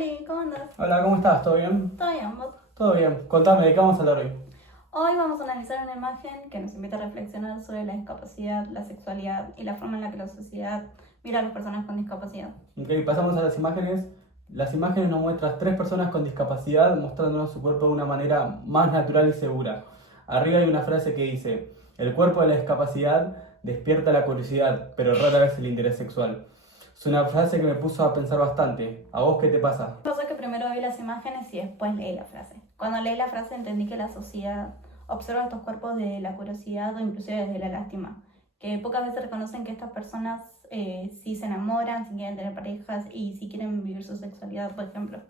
Oli, ¿cómo andas? Hola, ¿cómo estás? ¿Todo bien? ¿Todo bien, vos? Todo bien. Contame, ¿de qué vamos a hablar hoy? Hoy vamos a analizar una imagen que nos invita a reflexionar sobre la discapacidad, la sexualidad y la forma en la que la sociedad mira a las personas con discapacidad. Ok, pasamos a las imágenes. Las imágenes nos muestran tres personas con discapacidad mostrándonos su cuerpo de una manera más natural y segura. Arriba hay una frase que dice: el cuerpo de la discapacidad despierta la curiosidad, pero rara vez el interés sexual. Es una frase que me puso a pensar bastante. ¿A vos qué te pasa? Pasa que primero vi las imágenes y después leí la frase. Cuando leí la frase entendí que la sociedad observa estos cuerpos de la curiosidad o inclusive desde la lástima, que pocas veces reconocen que estas personas sí se enamoran, si quieren tener parejas y si quieren vivir su sexualidad, por ejemplo.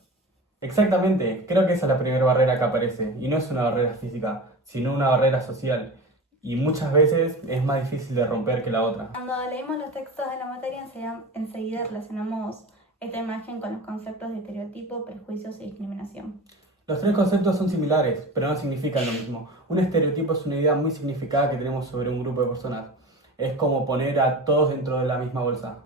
Exactamente, creo que esa es la primera barrera que aparece, y no es una barrera física, sino una barrera social, y muchas veces es más difícil de romper que la otra. Cuando leímos los textos de la materia, enseguida relacionamos esta imagen con los conceptos de estereotipo, prejuicios y discriminación. Los tres conceptos son similares, pero no significan lo mismo. Un estereotipo es una idea muy significada que tenemos sobre un grupo de personas. Es como poner a todos dentro de la misma bolsa.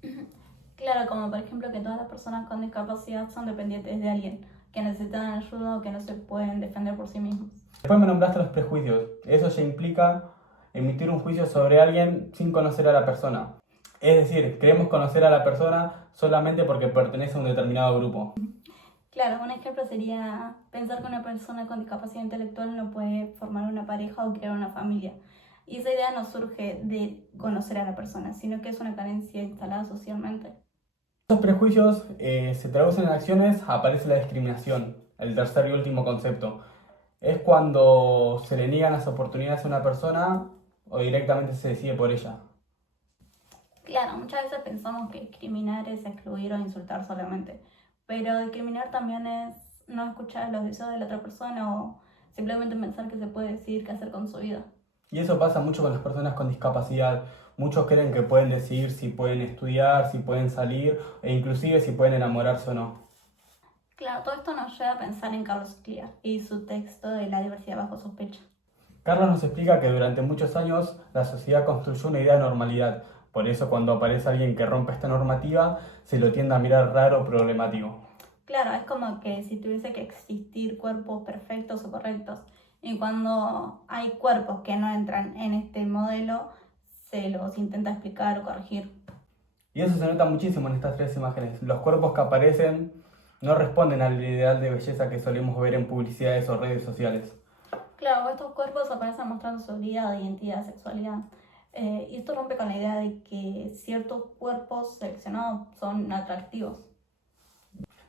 Claro, como por ejemplo que todas las personas con discapacidad son dependientes de alguien, que necesitan ayuda o que no se pueden defender por sí mismos. Después me nombraste los prejuicios. Eso ya implica emitir un juicio sobre alguien sin conocer a la persona. Es decir, queremos conocer a la persona solamente porque pertenece a un determinado grupo. Claro, un ejemplo sería pensar que una persona con discapacidad intelectual no puede formar una pareja o crear una familia. Y esa idea no surge de conocer a la persona, sino que es una carencia instalada socialmente. Estos prejuicios se traducen en acciones, aparece la discriminación, el tercer y último concepto. Es cuando se le niegan las oportunidades a una persona o directamente se decide por ella. Claro, muchas veces pensamos que discriminar es excluir o insultar solamente, pero discriminar también es no escuchar los deseos de la otra persona o simplemente pensar que se puede decidir qué hacer con su vida. Y eso pasa mucho con las personas con discapacidad. Muchos creen que pueden decidir si pueden estudiar, si pueden salir e inclusive si pueden enamorarse o no. Claro, todo esto nos lleva a pensar en Carlos Clear y su texto de la diversidad bajo sospecha. Carlos nos explica que durante muchos años la sociedad construyó una idea de normalidad. Por eso cuando aparece alguien que rompe esta normativa, se lo tiende a mirar raro o problemático. Claro, es como que si tuviese que existir cuerpos perfectos o correctos. Y cuando hay cuerpos que no entran en este modelo, se los intenta explicar o corregir. Y eso se nota muchísimo en estas tres imágenes. Los cuerpos que aparecen no responden al ideal de belleza que solemos ver en publicidades o redes sociales. Claro, estos cuerpos aparecen mostrando su habilidad, identidad, sexualidad. Y esto rompe con la idea de que ciertos cuerpos seleccionados son atractivos.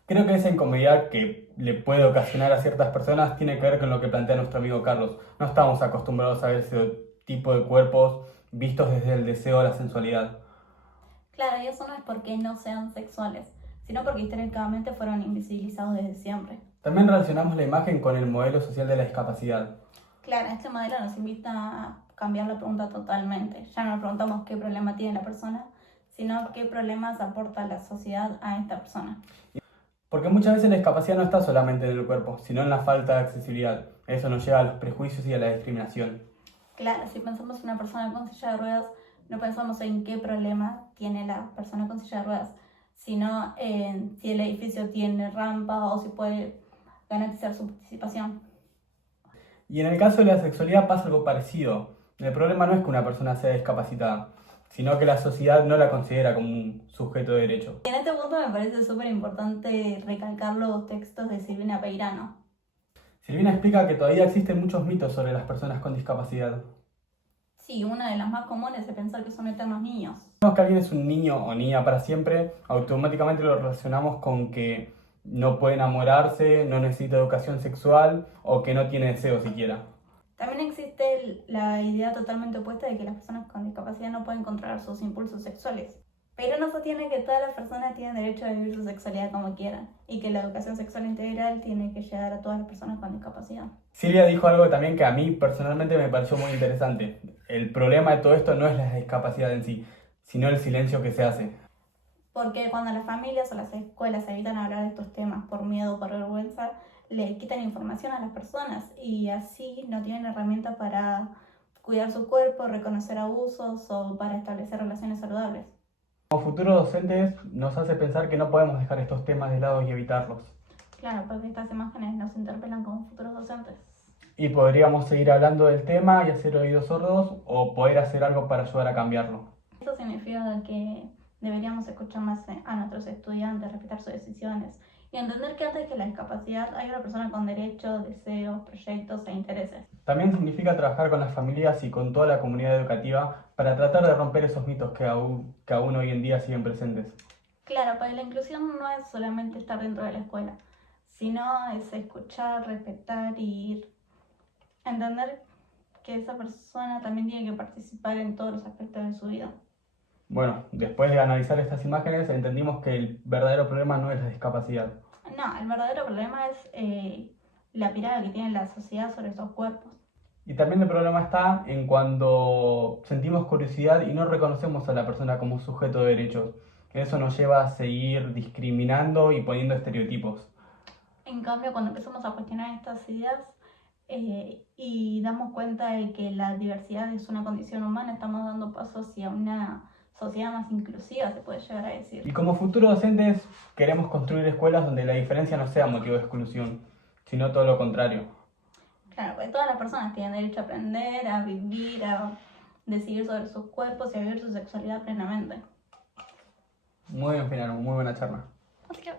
Creo que esa incomodidad que le puede ocasionar a ciertas personas tiene que ver con lo que plantea nuestro amigo Carlos. No estamos acostumbrados a ver ese tipo de cuerpos vistos desde el deseo o la sensualidad. Claro, y eso no es porque no sean sexuales, sino porque históricamente fueron invisibilizados desde siempre. También relacionamos la imagen con el modelo social de la discapacidad. Claro, este modelo nos invita a cambiar la pregunta totalmente. Ya no nos preguntamos qué problema tiene la persona, sino qué problemas aporta la sociedad a esta persona. Porque muchas veces la discapacidad no está solamente en el cuerpo, sino en la falta de accesibilidad. Eso nos lleva a los prejuicios y a la discriminación. Claro, si pensamos en una persona con silla de ruedas, no pensamos en qué problema tiene la persona con silla de ruedas, sino en si el edificio tiene rampa o si puede garantizar su participación. Y en el caso de la sexualidad pasa algo parecido. El problema no es que una persona sea discapacitada, sino que la sociedad no la considera como un sujeto de derecho. Y en este punto me parece súper importante recalcar los textos de Silvina Peirano. Silvina explica que todavía existen muchos mitos sobre las personas con discapacidad. Sí, una de las más comunes es pensar que son eternos niños. Cuando que alguien es un niño o niña para siempre, automáticamente lo relacionamos con que no puede enamorarse, no necesita educación sexual o que no tiene deseo siquiera. También existe la idea totalmente opuesta de que las personas con discapacidad no pueden controlar sus impulsos sexuales. Pero no sostiene que todas las personas tienen derecho a vivir su sexualidad como quieran y que la educación sexual integral tiene que llegar a todas las personas con discapacidad. Silvia dijo algo también que a mí personalmente me pareció muy interesante. El problema de todo esto no es la discapacidad en sí, sino el silencio que se hace. Porque cuando las familias o las escuelas evitan hablar de estos temas por miedo o por vergüenza, le quitan información a las personas y así no tienen herramientas para cuidar su cuerpo, reconocer abusos o para establecer relaciones saludables. Como futuros docentes nos hace pensar que no podemos dejar estos temas de lado y evitarlos. Claro, porque estas imágenes nos interpelan como futuros docentes. Y podríamos seguir hablando del tema y hacer oídos sordos o poder hacer algo para ayudar a cambiarlo. Eso significa que deberíamos escuchar más a nuestros estudiantes, respetar sus decisiones y entender que antes que la discapacidad hay una persona con derechos, deseos, proyectos e intereses. También significa trabajar con las familias y con toda la comunidad educativa para tratar de romper esos mitos que aún hoy en día siguen presentes. Claro, para la inclusión no es solamente estar dentro de la escuela, sino es escuchar, respetar y entender que esa persona también tiene que participar en todos los aspectos de su vida. Bueno, después de analizar estas imágenes entendimos que el verdadero problema no es la discapacidad. No, el verdadero problema es la mirada que tiene la sociedad sobre esos cuerpos. Y también el problema está en cuando sentimos curiosidad y no reconocemos a la persona como sujeto de derechos. Eso nos lleva a seguir discriminando y poniendo estereotipos. En cambio, cuando empezamos a cuestionar estas ideas y damos cuenta de que la diversidad es una condición humana, estamos dando paso hacia una sociedad más inclusiva, se puede llegar a decir. Y como futuros docentes queremos construir escuelas donde la diferencia no sea motivo de exclusión, sino todo lo contrario. Claro, porque todas las personas tienen derecho a aprender, a vivir, a decidir sobre sus cuerpos y a vivir su sexualidad plenamente. Muy bien, Finaro, muy buena charla. Así que